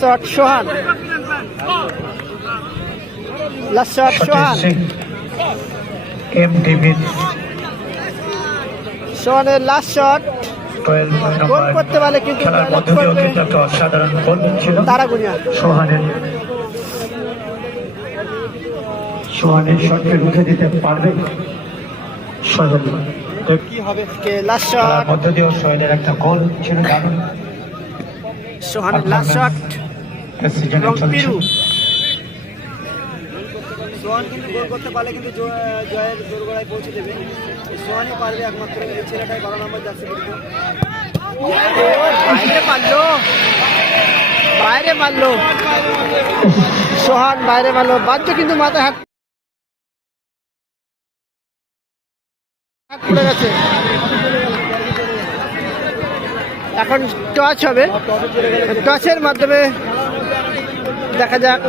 Shot সোহান, last shot সোহান, সোহানের last shot goal করতে পারলে কিন্তু অসাধারণ গোল ছিল তারাগুনিয়া। সোহানের শটকে রুখে দিতে পারবে সোহেল। কি হবে লাস্ট শট, মধ্য দিয়েও সোহেলের একটা গোল ছিল দারুণ। সোহানের লাস্ট শট এবং পিরু। সোহান কিন্তু গোল করতে পারলে কিন্তু জয়ের দোরগোড়ায় পৌঁছে দেবে। সোহানই পারবে একমাত্র, এই ছেলেটাই 12 নম্বর যাচ্ছে। বাইরে মারলো, বাইরে মারলো সোহান, বাইরে মারলো বাদ্য, কিন্তু মাথায় হাত পড়ে গেছে। এখন টচ হবে, টচের মাধ্যমে দেখা যাক।